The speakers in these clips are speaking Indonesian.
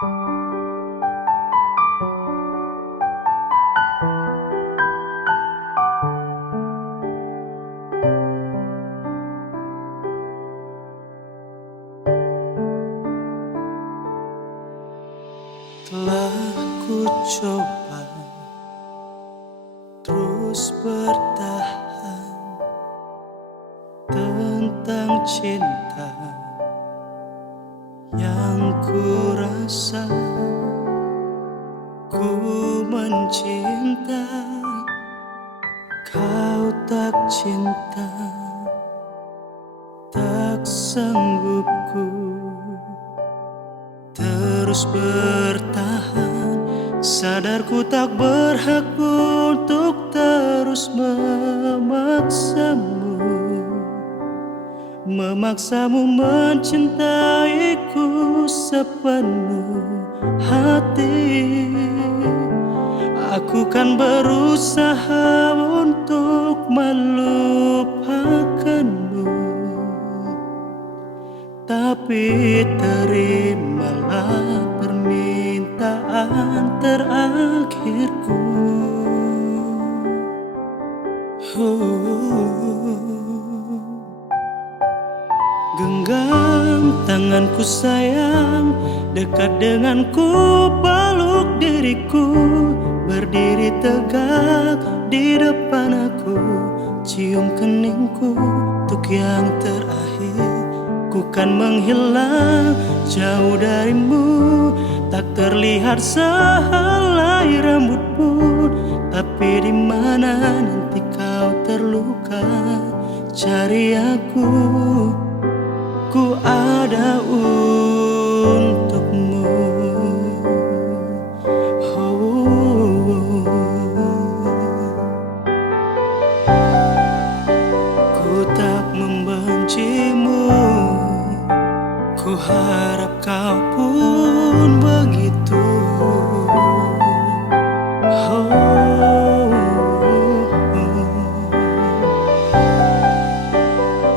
Telah ku coba terus bertahan tentang cinta yang ku rasa. Ku mencinta, kau tak cinta, tak sanggup ku terus bertahan. Sadar ku tak berhak untuk terus memaksamu mencintaiku sepenuh hati. Aku kan berusaha untuk melupakanmu, tapi terimalah permintaan terakhirku. Genggam tanganku sayang, dekat denganku, peluk diriku, berdiri tegak di depan aku, cium keningku untuk yang terakhir. Ku kan menghilang jauh darimu, tak terlihat sehelai rambut pun, tapi di mana nanti kau terluka, cari aku, ku ada untukmu. Ku tak membencimu, ku harap kau pun begitu.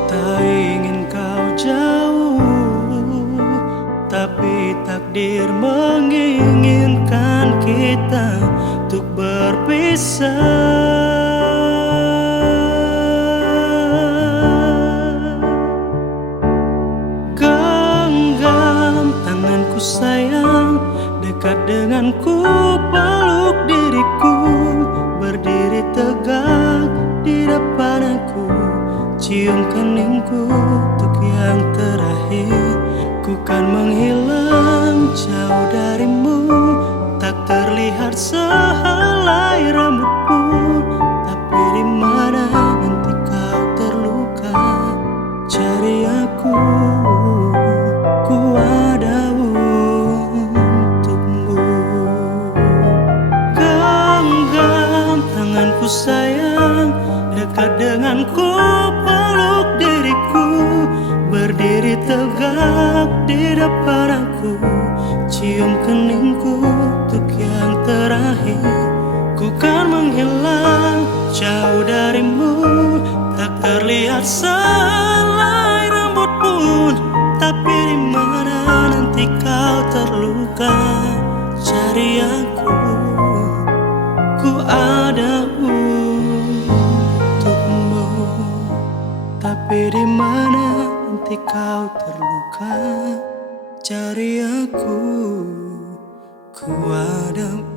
Tak ingin kau jauh, tapi takdir menginginkan kita untuk berpisah. Genggam tanganku sayang, dekat denganku, peluk diriku, berdiri tegak di depan aku, cium keningku untuk yang terakhir. Ku kan menghilang jauh darimu, tak terlihat sehelai rambut pun, tapi di mana nanti kau terluka, cari aku, ku ada untukmu. Genggam tanganku sayang, dekat denganku, peluk diriku, berdiri tegak di depan aku, cium keningku untuk yang terakhir. Ku kan menghilang jauh darimu, tak terlihat sehelai rambut pun, tapi di mana nanti kau terluka, cari aku, ku ada untukmu. Tapi di mana nanti kau terluka, cari aku, ku ada